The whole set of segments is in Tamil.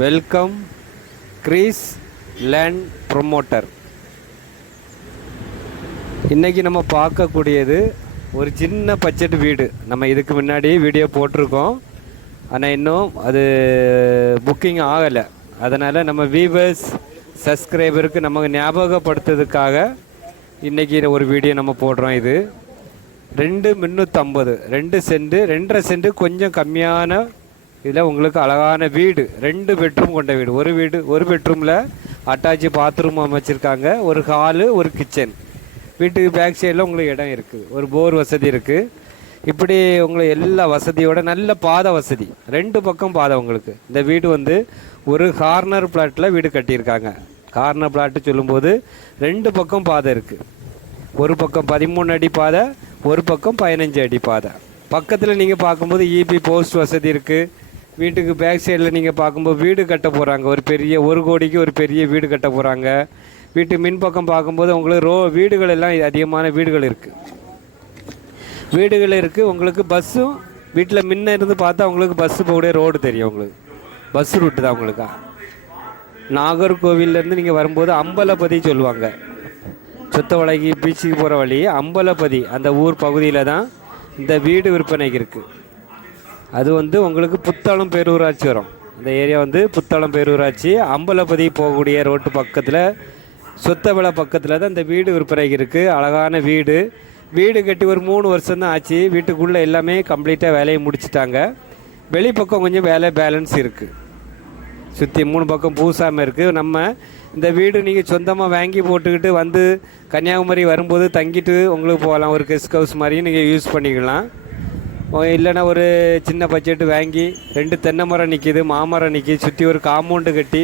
வெல்கம் கிரீஸ் லேண்ட் ப்ரொமோட்டர் இன்றைக்கி நம்ம பார்க்கக்கூடியது ஒரு சின்ன பட்ஜெட் வீடு. நம்ம இதுக்கு முன்னாடி வீடியோ போட்டிருக்கோம். ஆனால் இன்னும் அது புக்கிங் ஆகலை. அதனால் நம்ம வீவர்ஸ் சப்ஸ்கிரைபருக்கு நமக்கு ஞாபகப்படுத்துறதுக்காக இன்றைக்கி ஒரு வீடியோ நம்ம போடுறோம் இது. ரெண்டு முந்நூற்றம்பது ரெண்டு சென்ட் ரெண்டரை சென்ட் கொஞ்சம் கம்மியான இதில் உங்களுக்கு அழகான வீடு ரெண்டு பெட்ரூம் கொண்ட வீடு. ஒரு வீடு ஒரு பெட்ரூமில் அட்டாச்சு பாத்ரூம் அமைச்சிருக்காங்க. ஒரு ஹாலு ஒரு கிச்சன் வீட்டுக்கு பேக் சைடில் உங்களுக்கு இடம் இருக்குது ஒரு போர் வசதி இருக்குது இப்படி உங்களுக்கு எல்லா வசதியோட நல்ல பாதை வசதி. ரெண்டு பக்கம் பாதை உங்களுக்கு. இந்த வீடு வந்து ஒரு கார்னர் பிளாட்டில் வீடு கட்டியிருக்காங்க. கார்னர் பிளாட்டு சொல்லும்போது ரெண்டு பக்கம் பாதை இருக்குது ஒரு பக்கம் பதிமூணு அடி பாதை ஒரு பக்கம் பதினஞ்சு அடி பாதை. பக்கத்தில் நீங்கள் பார்க்கும்போது இபி போஸ்ட் வசதி இருக்குது வீட்டுக்கு பேக் சைடில் நீங்கள் பார்க்கும்போது வீடு கட்ட போகிறாங்க ஒரு பெரிய ஒரு கோடிக்கு ஒரு பெரிய வீடு கட்ட போகிறாங்க வீட்டு மின்பக்கம் பார்க்கும்போது உங்களுக்கு ரோ வீடுகள் எல்லாம் அதிகமான வீடுகள் இருக்குது வீடுகள் இருக்குது உங்களுக்கு பஸ்ஸும் வீட்டில் முன்ன இருந்து பார்த்தா உங்களுக்கு பஸ்ஸு போகக்கூடிய ரோடு தெரியும் உங்களுக்கு. பஸ் ரூட்டு தான் உங்களுக்கு? நாகர்கோவில்லேருந்து நீங்கள் வரும்போது அம்பலப்பதி சொல்லுவாங்க. சுத்தவளைக்கு பீச்சுக்கு போகிற வழி அம்பலப்பதி அந்த ஊர் பகுதியில் தான் இந்த வீடு விற்பனைக்கு இருக்குது அது வந்து உங்களுக்கு புத்தளம் பேரூராட்சி வரும். இந்த ஏரியா வந்து புத்தளம் பேரூராட்சி. அம்பலப்பதி போகக்கூடிய ரோட்டு பக்கத்தில் சொத்தவிளை பக்கத்தில் தான் இந்த வீடு விற்பனைக்கு இருக்குது அழகான வீடு. வீடு கட்டி ஒரு மூணு வருஷம் தான் ஆச்சு. வீட்டுக்குள்ளே எல்லாமே கம்ப்ளீட்டாக வேலையை முடிச்சிட்டாங்க. வெளிப்பக்கம் கொஞ்சம் வேலை பேலன்ஸ் இருக்குது சுற்றி மூணு பக்கம் பூசாமல் இருக்குது நம்ம இந்த வீடு நீங்கள் சொந்தமாக வாங்கி போட்டுக்கிட்டு வந்து கன்னியாகுமரி வரும்போது தங்கிட்டு உங்களுக்கு போகலாம். ஒரு கெஸ்ட் ஹவுஸ் மாதிரியும் நீங்கள் யூஸ் பண்ணிக்கலாம். இல்லைன்னா ஒரு சின்ன பட்ஜெட்டு வாங்கி ரெண்டு தென்னை மரம் நிற்கிது மாமரம் நிற்கிது சுற்றி ஒரு காம்பவுண்டு கட்டி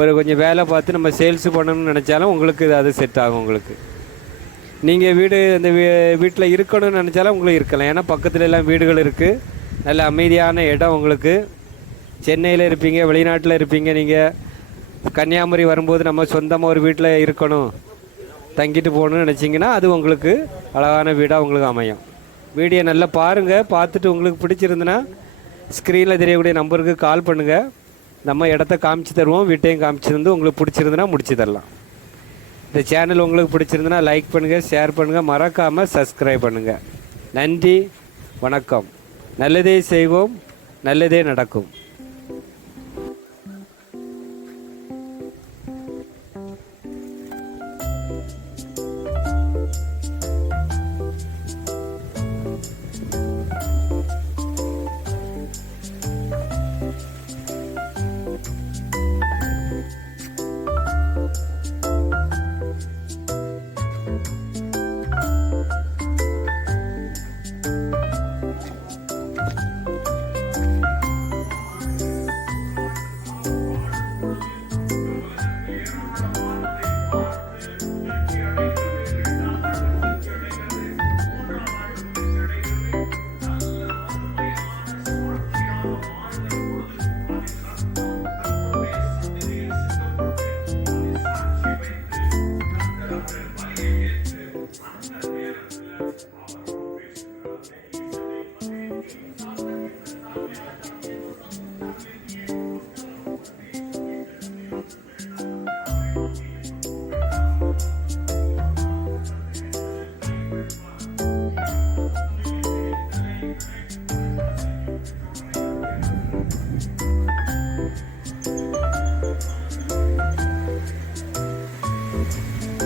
ஒரு கொஞ்சம் வேலை பார்த்து நம்ம சேல்ஸ் பண்ணணும்னு நினச்சாலும் உங்களுக்கு இது அது செட் ஆகும் உங்களுக்கு. நீங்கள் வீடு அந்த வீட்டில் இருக்கணும்னு நினச்சாலும் உங்களுக்கு இருக்கலாம். ஏன்னா பக்கத்துல எல்லாம் வீடுகள் இருக்குது நல்ல அமைதியான இடம் உங்களுக்கு. சென்னையில் இருப்பீங்க வெளிநாட்டில் இருப்பீங்க நீங்கள் கன்னியாகுமரி வரும்போது நம்ம சொந்தமாக ஒரு வீட்டில் இருக்கணும். தங்கிட்டு போகணும்னு நினச்சிங்கன்னா அது உங்களுக்கு அழகான வீடாக உங்களுக்கு அமையும். வீடியோ நல்லா பாருங்கள் பார்த்துட்டு உங்களுக்கு பிடிச்சிருந்துன்னா ஸ்க்ரீனில் தெரியக்கூடிய நம்பருக்கு கால் பண்ணுங்கள் நம்ம இடத்த காமிச்சு தருவோம். வீட்டையும் காமிச்சு தந்து உங்களுக்கு பிடிச்சிருந்துன்னா முடிச்சு தரலாம். இந்த சேனல் உங்களுக்கு பிடிச்சிருந்துன்னா லைக் பண்ணுங்கள் ஷேர் பண்ணுங்கள் மறக்காமல் சப்ஸ்கிரைப் பண்ணுங்கள் நன்றி வணக்கம். நல்லதே செய்வோம் நல்லதே நடக்கும். Yeah.